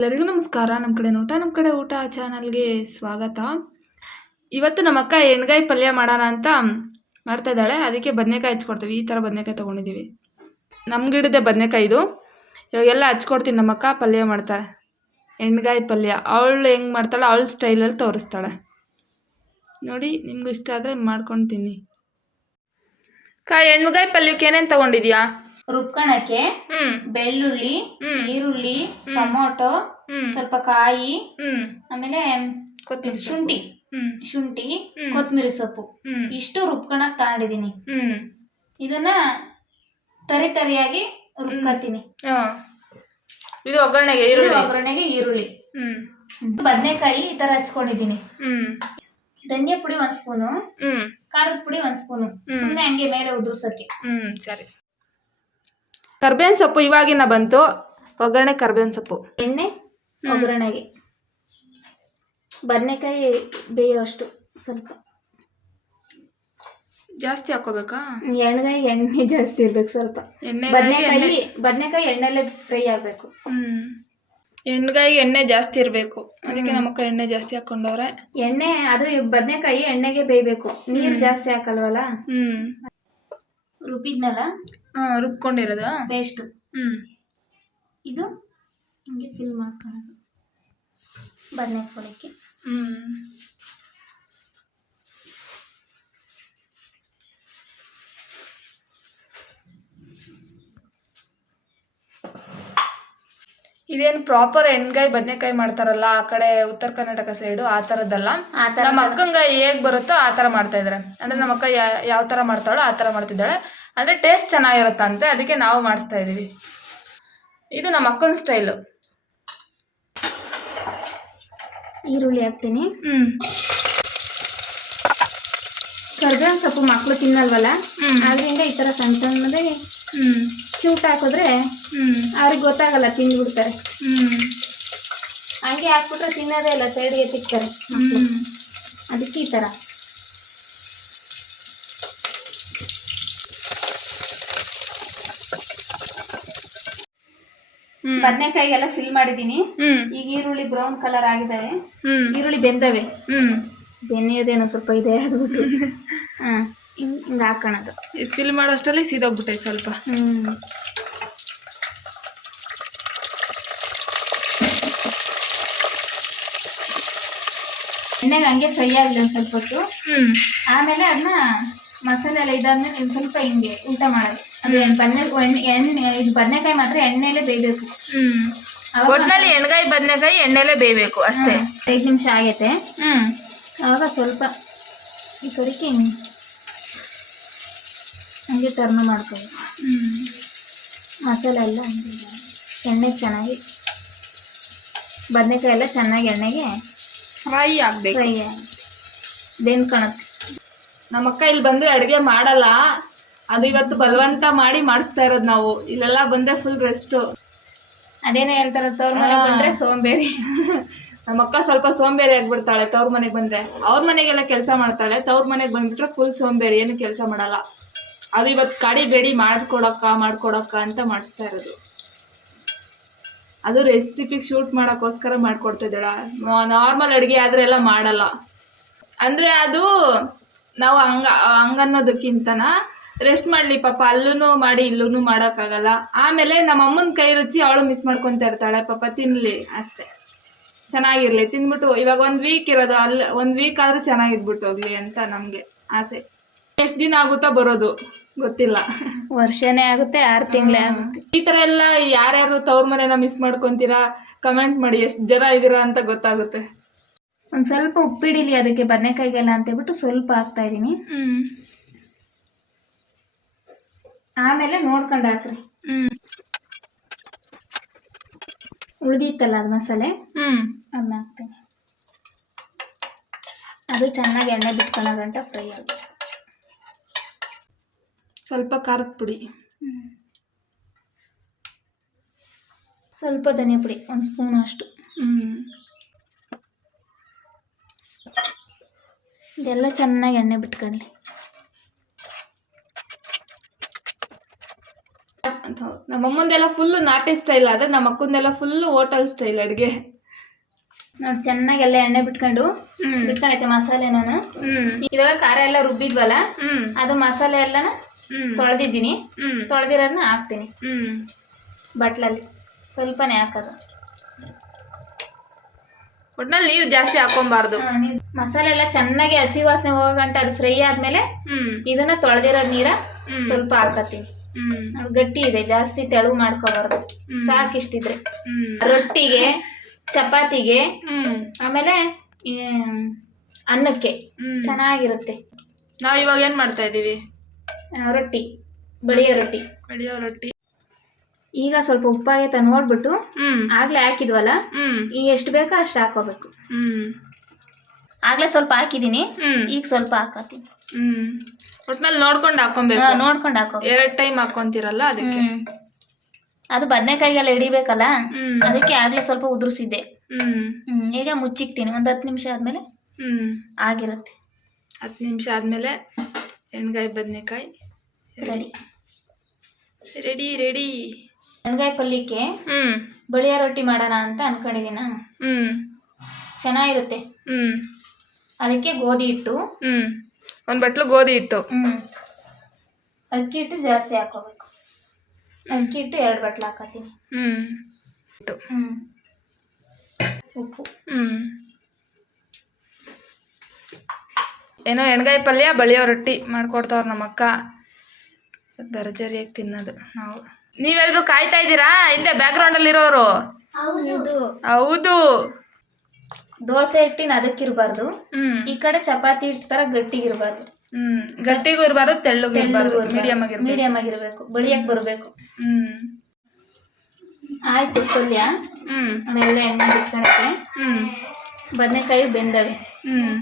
ಎಲ್ಲರಿಗೂ ನಮಸ್ಕಾರ. ನಮ್ಮ ಕಡೆ ಊಟ ನಮ್ಮ ಕಡೆ ಊಟ ಚಾನಲ್ಗೆ ಸ್ವಾಗತ. ಇವತ್ತು ನಮ್ಮ ಅಕ್ಕ ಎಣ್ಗಾಯಿ ಪಲ್ಯ ಮಾಡೋಣ ಅಂತ ಮಾಡ್ತಾ ಇದ್ದಾಳೆ. ಅದಕ್ಕೆ ಬದನೆಕಾಯಿ ಹಚ್ಕೊಡ್ತೀವಿ. ಈ ಥರ ಬದನೆಕಾಯಿ ತೊಗೊಂಡಿದ್ದೀವಿ. ನಮ್ಮ ಗಿಡದ ಬದನೆಕಾಯಿ ಇದು. ಇವಾಗೆಲ್ಲ ಹಚ್ಕೊಡ್ತೀನಿ. ನಮ್ಮ ಅಕ್ಕ ಪಲ್ಯ ಮಾಡ್ತಾಳೆ ಎಣ್ಗಾಯಿ ಪಲ್ಯ. ಅವಳು ಹೆಂಗೆ ಮಾಡ್ತಾಳೆ? ಅವಳ ಸ್ಟೈಲಲ್ಲಿ ತೋರಿಸ್ತಾಳೆ. ನೋಡಿ, ನಿಮ್ಗೆ ಇಷ್ಟ ಆದರೆ ಮಾಡ್ಕೊಂಡು ತಿನ್ನಿ. ಅಕ್ಕ, ಎಣ್ಗಾಯಿ ಪಲ್ಯಕ್ಕೆ ಏನೇನು ತೊಗೊಂಡಿದ್ಯಾ ರುಬ್ಕಣಕ್ಕೆ ಬೆಳ್ಳುಳ್ಳಿ. ಈರುಳ್ಳಿ ಟೊಮೊಟೊ ಸ್ವಲ್ಪ ಕಾಯಿ ಆಮೇಲೆ ಶುಂಠಿ. ಶುಂಠಿ ಕೊತ್ಮಿರಿ ಕೊತ್ತಂಬರಿ ಸೊಪ್ಪು. ಇಷ್ಟು ರುಬ್ಕಣಕ್ ತಗೊಂಡಿದೀನಿ ಇದನ್ನ ತರಿ ತರಿಯಾಗಿ ರುಬ್ಕತೀನಿ ಇದು ಒಗ್ಗರಣೆಗೆ ಈರುಳ್ಳಿ? ಒಗ್ಗರಣೆಗೆ ಈರುಳ್ಳಿ. ಬದನೆಕಾಯಿ ಈ ತರ ಹಚ್ಕೊಂಡಿದೀನಿ ಧನಿಯಾ ಪುಡಿ ಒಂದ್ ಸ್ಪೂನು ಖಾರದ ಪುಡಿ ಒಂದ್ ಸ್ಪೂನು. ಸುಮ್ಮನೆ ಹಂಗೆ ಮೇಲೆ ಉದುರ್ಸಕ್ಕೆ ಹ್ಮ್. ಸರಿ. ಕರ್ಬೇವಿನ ಸೊಪ್ಪು ಇವಾಗಿನ ಬಂತು. ಒಗ್ಗರಣೆ ಕರ್ಬೇವಿನ ಸೊಪ್ಪು. ಎಣ್ಣೆ ಒಗ್ಗರಣೆಗೆ. ಬದನೆಕಾಯಿ ಬೇಯೋಷ್ಟು ಸ್ವಲ್ಪ. ಜಾಸ್ತಿ ಹಾಕೋಬೇಕಾ ಎಣ್ಣೆಗಾಯಿ ಎಣ್ಣೆ ಜಾಸ್ತಿ ಇರ್ಬೇಕು ಸ್ವಲ್ಪ. ಎಣ್ಣೆ ಬದನೆಕಾಯಿ ಬದನೆಕಾಯಿ ಎಣ್ಣೆಲೆ ಫ್ರೈ ಆಗ್ಬೇಕು. ಹ್ಞೂ ಎಣ್ಣೆಗಾಯಿ ಎಣ್ಣೆ ಜಾಸ್ತಿ ಇರಬೇಕು. ಅದಕ್ಕೆ ನಮ್ಮ ಅಕ್ಕ ಎಣ್ಣೆ ಜಾಸ್ತಿ ಹಾಕೊಂಡವ್ರೆ ಎಣ್ಣೆ ಅದು ಬದನೆಕಾಯಿ ಎಣ್ಣೆಗೆ ಬೇಯಬೇಕು. ನೀರು ಜಾಸ್ತಿ ಹಾಕಲ್ವಲ್ಲ? ಹ್ಞೂ ರುಬ್ಬಿದ್ನಲ್ಲ? ರುಬ್ಕೊಂಡಿರೋದು ರುಬ್ಕೊಂಡಿರೋದಾ. ಪೇಸ್ಟ್. ಹ್ಞೂ ಇದು ಹಿಂಗೆ ಫಿಲ್ ಮಾಡ್ಕೊಳ್ಳೋದು ಬದನೆಕಾಯಿ ಹ್ಞೂ ಇದೇನು ಪ್ರಾಪರ್ ಎಣ್ಗಾಯಿ ಬದನೆಕಾಯಿ ಮಾಡ್ತಾರಲ್ಲ ಆ ಕಡೆ ಉತ್ತರ ಕರ್ನಾಟಕ ಸೈಡು ಆ ಥರದ್ದಲ್ಲ ಥರ ನಮ್ಮ ಅಕ್ಕಂಗ ಹೇಗ್ ಬರುತ್ತೋ ಆ ಥರ ಮಾಡ್ತಾ ಇದಾರೆ. ಅಂದ್ರೆ ನಮ್ಮ ಅಕ್ಕ ಯಾವ ಥರ ಮಾಡ್ತಾಳೋ ಆ ಥರ ಮಾಡ್ತಿದ್ದಾಳೆ. ಅಂದ್ರೆ ಟೇಸ್ಟ್ ಚೆನ್ನಾಗಿರುತ್ತಂತೆ ಅದಕ್ಕೆ ನಾವು ಮಾಡಿಸ್ತಾ ಇದೀವಿ. ಇದು ನಮ್ಮ ಅಕ್ಕನ ಸ್ಟೈಲು ಈರುಳ್ಳಿ ಹಾಕ್ತೀನಿ. ಹ್ಮ್. ಕರ್ಬೇವಿನ ಸೊಪ್ಪು ಮಕ್ಕಳು ತಿನ್ನಲ್ವಲ್ಲ? ಅದರಿಂದ ಈ ಥರ ಸಣ್ಣ ಸಣ್ಣದಾಗಿ ಹ್ಮ್. ಕ್ಯೂಟ್ ಹಾಕಿದ್ರೆ ಹ್ಮ್. ಅವ್ರಿಗೆ ಗೊತ್ತಾಗಲ್ಲ ತಿಂದ್ಬಿಡ್ತಾರೆ. ಹ್ಮ್. ಹಂಗೆ ಹಾಕ್ಬಿಟ್ರೆ ತಿನ್ನೋದೇ ಇಲ್ಲ ಸೈಡ್ಗೆ ತಿಕ್ತಾರೆ ಹ್ಮ್. ಅದಕ್ಕೆ ಈ ಥರ. ಹ್ಮ್. ಬದನೆಕಾಯಿಗೆಲ್ಲ ಫಿಲ್ ಮಾಡಿದ್ದೀನಿ. ಹ್ಮ್. ಈಗ ಈರುಳ್ಳಿ ಬ್ರೌನ್ ಕಲರ್ ಆಗಿದ್ದಾವೆ ಹ್ಮ್. ಈರುಳ್ಳಿ ಬೆಂದವೆ. ಹ್ಮ್. ಬೆನ್ನೆಯೋದೇನೋ ಸ್ವಲ್ಪ ಇದೆ ಅದ್ಬಿಟ್ಟು. ಹಾಂ ಹಿಂಗೆ ಹಿಂಗೆ ಹಾಕೋಣದು. ಇದು ಫಿಲ್ ಮಾಡೋಷ್ಟರಲ್ಲಿ ಸೀದೋಗ್ಬಿಟ್ಟೈತೆ ಸ್ವಲ್ಪ. ಹ್ಞೂ ಎಣ್ಣೆಗೆ ಹಂಗೆ ಫ್ರೈ ಆಗಲಿ ಒಂದು ಸ್ವಲ್ಪ ಹೊತ್ತು. ಆಮೇಲೆ ಅದನ್ನ ಮಸಾಲೆ ಎಲ್ಲ ಇದಾದ್ಮೇಲೆ ನೀವು ಸ್ವಲ್ಪ ಹಿಂಗೆ ಊಟ ಮಾಡೋದು. ಅಂದ್ರೆ ಬದನೆ ಎಣ್ಣೆ ಎಣ್ಣೆ ಇದು ಬದನೆಕಾಯಿ ಮಾತ್ರ ಎಣ್ಣೆಲೇ ಬೇಯಬೇಕು. ಒಟ್ನಲ್ಲಿ ಎಣ್ಗಾಯಿ ಬದನೆಕಾಯಿ ಎಣ್ಣೆಲೆ ಬೇಯಬೇಕು ಅಷ್ಟೇ. ಐದು ನಿಮಿಷ ಆಗೈತೆ. ಹ್ಮ್. ಅವಾಗ ಸ್ವಲ್ಪ ಈ ಕಡೆಗೆ ಹಿಂಗೆ ಟರ್ನ್ ಮಾಡ್ಕೋಬೇಕು ಹ್ಮ್. ಮಸಾಲೆ ಎಲ್ಲ ಹಂಗೆ ಎಣ್ಣೆಗೆ ಚೆನ್ನಾಗಿ ಬದನೆಕಾಯಿ ಎಲ್ಲ ಚೆನ್ನಾಗಿ ಎಣ್ಣೆಗೆ ಫ್ರೈ ಆಗಬೇಕು. ಫ್ರೈ ಬೆಂದ್ಕೊಳತ್ತೆ ಕಣಕ್ಕೆ ನಮ್ಮಕ್ಕ ಇಲ್ಲಿ ಬಂದು ಅಡುಗೆ ಮಾಡಲ್ಲ. ಅದು ಇವತ್ತು ಬಲವಂತ ಮಾಡಿ ಮಾಡಿಸ್ತಾ ಇರೋದು ನಾವು. ಇಲ್ಲೆಲ್ಲ ಬಂದ್ರೆ ಫುಲ್ ರೆಸ್ಟು ಅದೇನೇ ಹೇಳ್ತಾರೆ ತವ್ರ ಮನೆಗೆ ಬಂದರೆ ಸೋಂಬೇರಿ. ನಮ್ಮಕ್ಕ ಸ್ವಲ್ಪ ಸೋಂಬೇರಿ ಆಗಿಬಿಡ್ತಾಳೆ ತವ್ರ ಮನೆಗೆ ಬಂದ್ರೆ. ಅವ್ರ ಮನೆಗೆಲ್ಲ ಕೆಲಸ ಮಾಡ್ತಾಳೆ ತವ್ರ ಮನೆಗೆ ಬಂದ್ಬಿಟ್ರೆ ಫುಲ್ ಸೋಂಬೇರಿ ಏನು ಕೆಲಸ ಮಾಡಲ್ಲ. ಅದು ಇವತ್ತು ಕಡಿ ಬೇಡಿ ಮಾಡ್ಕೊಡಕ್ಕ ಮಾಡ್ಕೊಡಕ್ಕ ಅಂತ ಮಾಡಿಸ್ತಾ ಇರೋದು. ಅದು ರೆಸಿಪಿ ಶೂಟ್ ಮಾಡೋಕ್ಕೋಸ್ಕರ ಮಾಡ್ಕೊಡ್ತಿದ್ದಾಳ ನಾರ್ಮಲ್ ಅಡುಗೆ ಆದರೆ ಎಲ್ಲ ಮಾಡಲ್ಲ. ಅಂದರೆ ಅದು ನಾವು ಹಂಗ ಹಂಗನ್ನೋದಕ್ಕಿಂತನ ರೆಸ್ಟ್ ಮಾಡಲಿ ಪಾಪ ಅಲ್ಲೂ ಮಾಡಿ ಇಲ್ಲೂ ಮಾಡೋಕ್ಕಾಗಲ್ಲ. ಆಮೇಲೆ ನಮ್ಮ ಅಮ್ಮನ ಕೈ ರುಚಿ ಅವಳು ಮಿಸ್ ಮಾಡ್ಕೊತಾ ಇರ್ತಾಳೆ. ಪಾಪ ತಿನ್ನಲಿ ಅಷ್ಟೇ. ಚೆನ್ನಾಗಿರಲಿ. ತಿಂದ್ಬಿಟ್ಟು ಇವಾಗ ಒಂದು ವೀಕ್ ಇರೋದು ಅಲ್ಲಿ ಒಂದು ವೀಕ್ ಆದರೂ ಚೆನ್ನಾಗಿದ್ಬಿಟ್ಟು ಹೋಗ್ಲಿ ಅಂತ ನಮಗೆ ಆಸೆ. ಎಷ್ಟು ದಿನ ಆಗುತ್ತಾ ಬರೋದು ಗೊತ್ತಿಲ್ಲ. ವರ್ಷನೇ ಆಗುತ್ತೆ ಆರ್ ತಿಂಗಳೇ ಆಗುತ್ತೆ. ಈ ತರ ಎಲ್ಲ ಯಾರ್ಯಾರು ತವ್ರ ಮನೆನ ಮಿಸ್ ಮಾಡ್ಕೊಂತೀರಾ? ಕಮೆಂಟ್ ಮಾಡಿ ಎಷ್ಟು ಜನ ಇದ್ದೀರಾ ಅಂತ ಗೊತ್ತಾಗುತ್ತೆ. ಒಂದ್ ಸ್ವಲ್ಪ ಉಪ್ಪಿಡಿಲಿ ಅದಕ್ಕೆ ಬದನೆಕಾಯಿಗೆಲ್ಲ ಅಂತೇಳ್ಬಿಟ್ಟು ಸ್ವಲ್ಪ ಹಾಕ್ತಾ ಇದ್ದೀನಿ. ಹ್ಮ್. ಆಮೇಲೆ ನೋಡ್ಕೊಂಡು ಹಾಕ್ರಿ. ಹ್ಮ್. ಉಳ್ದಿತ್ತಲ್ಲ ಅದು ಮಸಾಲೆ? ಹ್ಮ್. ಅದನ್ನ ಹಾಕ್ತೀನಿ. ಅದು ಚೆನ್ನಾಗಿ ಎಣ್ಣೆ ಬಿಟ್ಕೊಳ್ಳೋ ಗಂಟ ಫ್ರೈ ಆಗುತ್ತೆ ಸ್ವಲ್ಪ ಖಾರದ ಪುಡಿ. ಸ್ವಲ್ಪ ಧನಿಯಾ ಪುಡಿ ಒಂದು ಸ್ಪೂನ್ ಅಷ್ಟು. ಇದೆಲ್ಲ ಚೆನ್ನಾಗಿ ಎಣ್ಣೆ ಬಿಟ್ಕೊಳ್ಳಿ. ನಮ್ಮಮ್ಮಂದೆಲ್ಲ ಫುಲ್ಲು ನಾಟಿ ಸ್ಟೈಲ್ ಆದರೆ ನಮ್ಮ ಅಕ್ಕಂದೆಲ್ಲ ಫುಲ್ಲು ಹೋಟೆಲ್ ಸ್ಟೈಲ್ ಅಡುಗೆ. ನೋಡಿ ಚೆನ್ನಾಗಿ ಎಲ್ಲ ಎಣ್ಣೆ ಬಿಟ್ಕೊಂಡು ಹ್ಞೂ ಬಿಟ್ಕೊಂಡೈತೆ ಮಸಾಲೆ ನಾನು? ಹ್ಞೂ ಇವಾಗ ಖಾರ ಎಲ್ಲ ರುಬ್ಬಿದ್ವಲ್ಲ ಅದು ಮಸಾಲೆ ಎಲ್ಲನ ತೊಳೆದಿದ್ದೀನಿ. ತೊಳೆದಿರೋದನ್ನ ಹಾಕ್ತೀನಿ. ಹ್ಮ್. ಬಟ್ಲಲ್ಲಿ. ಸ್ವಲ್ಪನೇ ಹಾಕೋದು. ಒಟ್ನಲ್ಲಿ ನೀರು ಜಾಸ್ತಿ ಹಾಕೊಂಬಾರ್ದು ಮಸಾಲೆ ಎಲ್ಲ ಚೆನ್ನಾಗಿ ಹಸಿ ವಾಸನೆ ಹೋಗಂಟ ಅದು ಫ್ರೈ ಆದ್ಮೇಲೆ ಇದನ್ನ ತೊಳೆದಿರೋದ್ ನೀರ. ಸ್ವಲ್ಪ ಹಾಕತ್ತೀನಿ ಗಟ್ಟಿ ಇದೆ ಜಾಸ್ತಿ ತೆಳು ಮಾಡ್ಕೋಬಾರ್ದು. ಸಾಕಿಷ್ಟಿದ್ರೆ ರೊಟ್ಟಿಗೆ ಚಪಾತಿಗೆ ಹ್ಮ್. ಆಮೇಲೆ ಅನ್ನಕ್ಕೆ ಚೆನ್ನಾಗಿರುತ್ತೆ. ನಾವ್ ಇವಾಗ ಏನ್ ಮಾಡ್ತಾ ಇದೀವಿ? ರೊಟ್ಟಿ ಬಡಿಯೋ ರೊಟ್ಟಿ. ಬೆಳೆಯೋ ರೊಟ್ಟಿ. ಈಗ ಸ್ವಲ್ಪ ಉಪ್ಪಾಗೈತ ನೋಡ್ಬಿಟ್ಟು ಹ್ಮ್. ಆಗ್ಲೇ ಹಾಕಿದ್ವಲ್ಲ? ಹ್ಮ್. ಈಗ ಎಷ್ಟು ಬೇಕೋ ಅಷ್ಟು ಹಾಕೋಬೇಕು ಹ್ಮ್. ಆಗ್ಲೇ ಸ್ವಲ್ಪ ಹಾಕಿದೀನಿ. ಹ್ಮ್. ಈಗ ಸ್ವಲ್ಪ ಹಾಕತ್ತೀನಿ. ಹ್ಮ್. ಒಟ್ನಲ್ಲಿ ನೋಡ್ಕೊಂಡು ಹಾಕೊಬೇಕು ನೋಡ್ಕೊಂಡು ಹಾಕೋ ಎರಡ್ ಟೈಮ್ ಹಾಕೊಂತಿರಲ್ಲ ಅದಕ್ಕೆ. ಹ್ಮ್. ಅದು ಬದನೆಕಾಯಿಗೆಲ್ಲ ಹಿಡಿಬೇಕಲ್ಲ? ಹ್ಮ್. ಅದಕ್ಕೆ ಆಗ್ಲೇ ಸ್ವಲ್ಪ ಉದುರಿಸಿದ್ದೆ. ಹ್ಮ್. ಹ್ಮ್ ಈಗ ಮುಚ್ಚಿಕ್ತೀನಿ. ಒಂದು ಹತ್ತು ನಿಮಿಷ ಆದ್ಮೇಲೆ ಹ್ಮ್. ಆಗಿರುತ್ತೆ. ಹತ್ತು ನಿಮಿಷ ಆದ್ಮೇಲೆ ಎಣ್ಗಾಯಿ ಬದನೆಕಾಯಿ ರೆಡಿ. ರೆಡಿ. ರೆಡಿ ಎಣ್ಗಾಯಿ ಪಲ್ಯಕ್ಕೆ ಹ್ಮ್. ಬಳಿಯ ರೊಟ್ಟಿ ಮಾಡೋಣ ಅಂತ ಅನ್ಕೊಂಡಿದ್ದೀನಿ ನಾನು. ಹ್ಮ್. ಚೆನ್ನಾಗಿರುತ್ತೆ. ಹ್ಮ್. ಅದಕ್ಕೆ ಗೋಧಿ ಹಿಟ್ಟು. ಹ್ಮ್. ಒಂದ್ ಬಟ್ಲು ಗೋಧಿ ಹಿಟ್ಟು. ಹ್ಮ್. ಅಕ್ಕಿ ಹಿಟ್ಟು ಜಾಸ್ತಿ ಹಾಕೋಬೇಕು ಅಕ್ಕಿ ಹಿಟ್ಟು ಎರಡು ಬಟ್ಲು ಹಾಕತ್ತೀನಿ ಹ್ಮ್. ಹಿಟ್ಟು ಹ್ಮ್. ಉಪ್ಪು. ಹ್ಮ್. ಏನೋ ಎಣ್ಗಾಯಿ ಪಲ್ಯ ಬಳಿಯೋ ರೊಟ್ಟಿ ಮಾಡ್ಕೊಡ್ತಾವ್ರ ನಮ್ಮಕ್ಕ ಬೆರಜರಿಯಾಗಿ ತಿನ್ನೋದು ನಾವು. ನೀವೆಲ್ಲರೂ ಕಾಯ್ತಾ ಇದ್ದೀರಾ? ಹಿಂದೆ ಬ್ಯಾಕ್ಗ್ರೌಂಡಲ್ಲಿ ಇರೋರು? ಇದು ಹೌದು. ದೋಸೆ ಹಿಟ್ಟಿನ ಅದಕ್ಕಿರಬಾರ್ದು ಈ ಕಡೆ ಚಪಾತಿ ಹಿಟ್ಟು ತರ ಗಟ್ಟಿಗಿರಬಾರ್ದು ಹ್ಮ್. ಗಟ್ಟಿಗೂ ಇರಬಾರ್ದು ತೆಳ್ಳಗೂ ಇರಬಾರ್ದು ಮೀಡಿಯಮ್ ಆಗಿರ್ಬೇಕು. ಮೀಡಿಯಮ್ ಆಗಿರ್ಬೇಕು. ಬಳಿಯಕ್ ಬರಬೇಕು. ಹ್ಮ್. ಆಯ್ತು ಪಲ್ಯ. ಹ್ಮ್. ಎಣ್ಣೆ ಬಿಟ್ಕೊಳಕ್ಕೆ ಹ್ಮ್. ಬದನೆಕಾಯಿ ಬೆಂದವೆ. ಹ್ಮ್.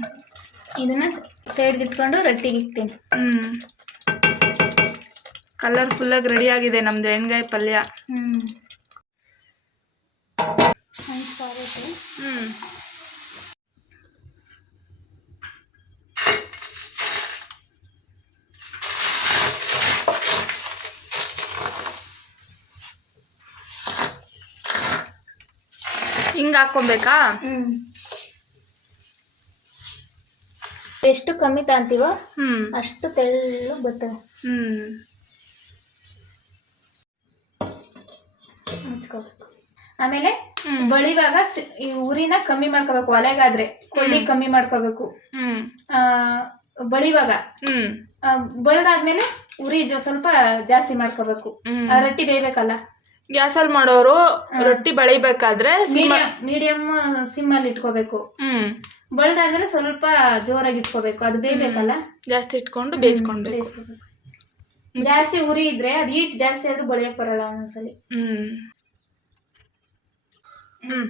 ಇದನ್ನ ಸೈಡ್ಗೆ ಇಟ್ಕೊಂಡು ರೊಟ್ಟಿಗೆ ಇಕ್ತೀನಿ. ಹ್ಮ್. ಕಲರ್ಫುಲ್ಲಾಗಿ ರೆಡಿ ಆಗಿದೆ ನಮ್ದು ಎಣ್ಗಾಯಿ ಪಲ್ಯ. ಹಿಂಗ್ ಹಾಕೊಬೇಕಾ ಹ್ಮ್. ಎಷ್ಟು ಕಮ್ಮಿ ತಾಂತೀವೋ ಹ್ಮ್. ಅಷ್ಟು ತೆಳ್ಳು ಬರ್ತವೆ ಹ್ಮ್. ಮುಚ್ಕೋಬೇಕು. ಆಮೇಲೆ. ಬಳಿವಾಗ ಈ ಉರಿನ ಕಮ್ಮಿ ಮಾಡ್ಕೋಬೇಕು ಒಲೆಗಾದ್ರೆ ಕೊಳ್ಳಿ ಕಮ್ಮಿ ಮಾಡ್ಕೋಬೇಕು. ಹ್ಮ್. ಆ, ಬಳಿವಾಗ. ಹ್ಮ್. ಆ, ಬಳ್ದಾದ್ಮೇಲೆ ಉರಿ ಜೊ- ಸ್ವಲ್ಪ ಜಾಸ್ತಿ ಮಾಡ್ಕೋಬೇಕು. ಆ, ರೊಟ್ಟಿ ಬೇಯ್ಬೇಕಲ್ಲ ಗ್ಯಾಸಲ್ಲಿ ಮಾಡೋರು ರೊಟ್ಟಿ ಬಳಿಬೇಕಾದ್ರೆ ಮೀಡಿಯಂ ಮೀಡಿಯಂ ಸಿಮ್ ಅಲ್ಲಿ ಇಟ್ಕೋಬೇಕು. ಹ್ಮ್. ಬಳ್ದಾದ್ಮೇಲೆ ಸ್ವಲ್ಪ ಜೋರಾಗಿ ಇಟ್ಕೋಬೇಕು. ಅದು ಬೇಯಬೇಕಲ್ಲ? ಜಾಸ್ತಿ ಇಟ್ಕೊಂಡು ಬೇಯಿಸ್ಕೊಂಡು ಬೇಯಿಸ್ಕೋಬೇಕು ಜಾಸ್ತಿ ಉರಿ ಇದ್ರೆ ಅದು ಹೀಟ್ ಜಾಸ್ತಿ ಆದ್ರೆ ಬಳಿಯಕ್ ಬರಲ್ಲ ಒಂದೊಂದ್ಸಲಿ. ಹ್ಮ್. ಹ್ಮ್.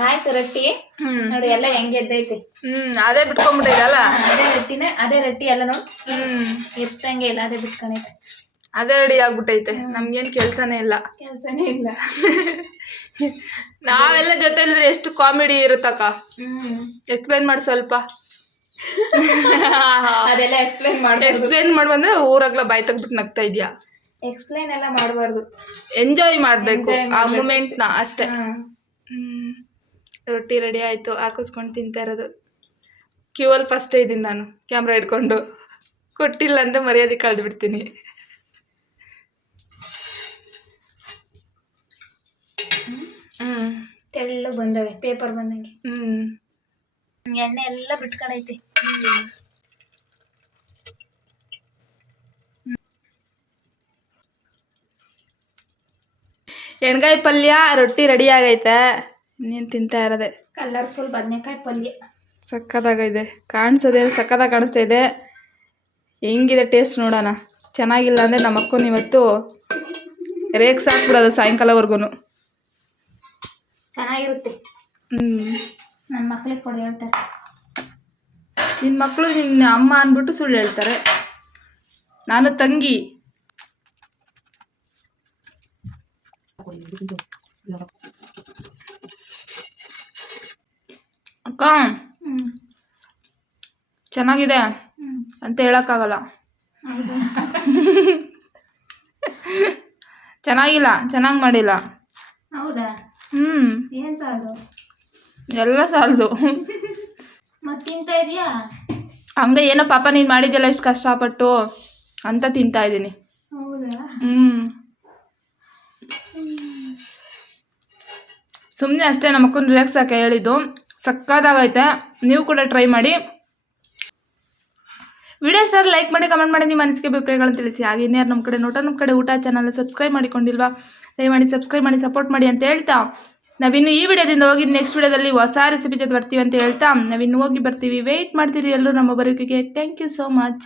ಆಯ್ತು ರೊಟ್ಟಿ. ಹ್ಮ್. ನೋಡಿ ಎಲ್ಲ ಹೆಂಗೆ ಎದ್ದೈತೆ. ಹ್ಮ್ ಅದೇ ಬಿಟ್ಕೊಂಡ್ಬಿಟ್ಟಿದಲ್ಲ ಅದೇ ರೊಟ್ಟಿನೇ ಅದೇ ರೊಟ್ಟಿ ಎಲ್ಲ ನೋಡಿ. ಹ್ಮ್. ಎತ್ತಂಗೆ ಇಲ್ಲ ಅದೇ ಬಿಟ್ಕೊಂಡೈತೆ ಅದೇ ರೆಡಿ ಆಗ್ಬಿಟ್ಟೈತೆ. ನಮ್ಗೇನ್ ಕೆಲ್ಸನೇ ಇಲ್ಲ. ಕೆಲ್ಸನೇ ಇಲ್ಲ. ನಾವೆಲ್ಲ ಜೊತೆಲಿ ಎಷ್ಟು ಕಾಮಿಡಿ ಇರುತ್ತಕ್ಕ ಎಕ್ಸ್ಪ್ಲೈನ್ ಮಾಡಿ ಸ್ವಲ್ಪ. ಅದೆಲ್ಲ ಎಕ್ಸ್ಪ್ಲೈನ್ ಮಾಡ್ಬಂದ್ರೆ ಊರಾಗ್ಲ ಬಾಯ್ ತಗ್ಬಿಟ್ಟು ನಗ್ತಾ ಇದೀಯಾ? ಎಕ್ಸ್ಪ್ಲೈನ್ ಎಲ್ಲ ಮಾಡಬಾರ್ದು. ಎಂಜಾಯ್ ಮಾಡ್ಬೇಕು. ಆ ಮೂಮೆಂಟ್ ಮೂಮೆಂಟ್ನ ಅಷ್ಟೇ. ರೊಟ್ಟಿ ರೆಡಿ ಆಯ್ತು ಹಾಕಿಸ್ಕೊಂಡು ತಿಂತಾ ಇರೋದು. ಕ್ಯೂ ಅಲ್ಲಿ ಫಸ್ಟ್ ಇದ್ದೀನಿ ನಾನು ಕ್ಯಾಮ್ರಾ ಹಿಡ್ಕೊಂಡು. ಕೊಟ್ಟಿಲ್ಲ ಅಂದ್ರೆ ಮರ್ಯಾದೆ ಕಳೆದು ಬಿಡ್ತೀನಿ ಹ್ಮ್. ತೆಳ್ಳು ಬಂದವೆ ಪೇಪರ್ ಬಂದಂಗೆ. ಹ್ಮ್. ಎಣ್ಣೆ ಎಲ್ಲ ಬಿಟ್ಕೊಂಡೈತೆ ಎಣ್ಗಾಯಿ ಪಲ್ಯ ರೊಟ್ಟಿ ರೆಡಿ ಆಗೈತೆ. ನೀನು ತಿಂತಾ ಇರೋದೆ? ಕಲರ್ಫುಲ್ ಬದನೆಕಾಯಿ ಪಲ್ಯ. ಸಕ್ಕದಾಗೈದೆ ಕಾಣಿಸೋದೆ ಸಕ್ಕತ್ತಾಗಿ ಕಾಣಿಸ್ತಾ ಇದೆ. ಹೆಂಗಿದೆ ಟೇಸ್ಟ್ ನೋಡೋಣ. ಚೆನ್ನಾಗಿಲ್ಲ ಅಂದರೆ ನಮ್ಮ ಅಕ್ಕನ ಇವತ್ತು ರೇಕ್ಸ್ ಹಾಕ್ಬಿಡೋದು ಸಾಯಂಕಾಲವರೆಗೂ ಚೆನ್ನಾಗಿರುತ್ತೆ. ನನ್ನ ಮಕ್ಳಿಗೆ ಕೊಡಿ ಹೇಳ್ತಾರೆ. ನಿನ್ನ ಮಕ್ಕಳು ನಿನ್ನ ಅಮ್ಮ ಅಂದ್ಬಿಟ್ಟು ಸುಳ್ಳು ಹೇಳ್ತಾರೆ. ನಾನು ತಂಗಿ. ಅಕ್ಕ ಹ್ಮ್. ಚೆನ್ನಾಗಿದೆ ಹ್ಮ್. ಅಂತ ಹೇಳೋಕ್ಕಾಗಲ್ಲ? ಚೆನ್ನಾಗಿಲ್ಲ ಚೆನ್ನಾಗಿ ಮಾಡಿಲ್ಲ. ಹೌದಾ? ಹ್ಞೂ ಏನ್ ಸಾಲದು? ಎಲ್ಲ ಸಾಲದು. ಮತ್ ತಿಂತಾ ಇದೀಯಾ? ಹಂಗೆ ಏನೋ ಪಾಪ ನೀನು ಮಾಡಿದ್ಯಲ್ಲ ಇಷ್ಟು ಕಷ್ಟಪಟ್ಟು ಅಂತ ತಿಂತಾ ಇದ್ದೀನಿ. ಹೌದಾ? ಹ್ಞೂ ಸುಮ್ಮನೆ ಅಷ್ಟೇ ನಮ್ಮಕ್ಕನ ರಿಲ್ಯಾಕ್ಸ್ ಹಾಕಿ ಹೇಳಿದ್ದು. ಸಕ್ಕತ್ತಾಗೈತೆ ನೀವು ಕೂಡ ಟ್ರೈ ಮಾಡಿ. ವಿಡಿಯೋ ಸ್ಟಾರ್ ಲೈಕ್ ಮಾಡಿ ಕಮೆಂಟ್ ಮಾಡಿ ನಿಮ್ಮ ಅನಿಸಿಕೆ ಅಭಿಪ್ರಾಯಗಳನ್ನು ತಿಳಿಸಿ. ಹಾಗೆ ಇನ್ಯಾರು ನಮ್ಮ ಕಡೆ ನೋಟ ನಮ್ಮ ಕಡೆ ಊಟ ಚಾನಲ್ ಸಬ್ಸ್ಕ್ರೈಬ್ ಮಾಡಿಕೊಂಡಿಲ್ವಾ? ದಯಮಾಡಿ ಸಬ್ಸ್ಕ್ರೈಬ್ ಮಾಡಿ, ಸಪೋರ್ಟ್ ಮಾಡಿ ಅಂತ ಹೇಳ್ತಾ. ನಾವಿನ್ನು ಈ ವಿಡಿಯೋದಿಂದ ಹೋಗಿ ನೆಕ್ಸ್ಟ್ ವಿಡಿಯೋದಲ್ಲಿ ಹೊಸ ರೆಸಿಪಿ ಜೊತೆ ಬರ್ತೀವಿ ಅಂತ ಹೇಳ್ತಾ. ನಾವಿನ್ನು ಹೋಗಿ ಬರ್ತೀವಿ. ವೆಯ್ಟ್ ಮಾಡ್ತೀರಿ ಎಲ್ಲರೂ ನಮ್ಮ ಬರೋಕೆಗೆ ಥ್ಯಾಂಕ್ ಯು ಸೋ ಮಚ್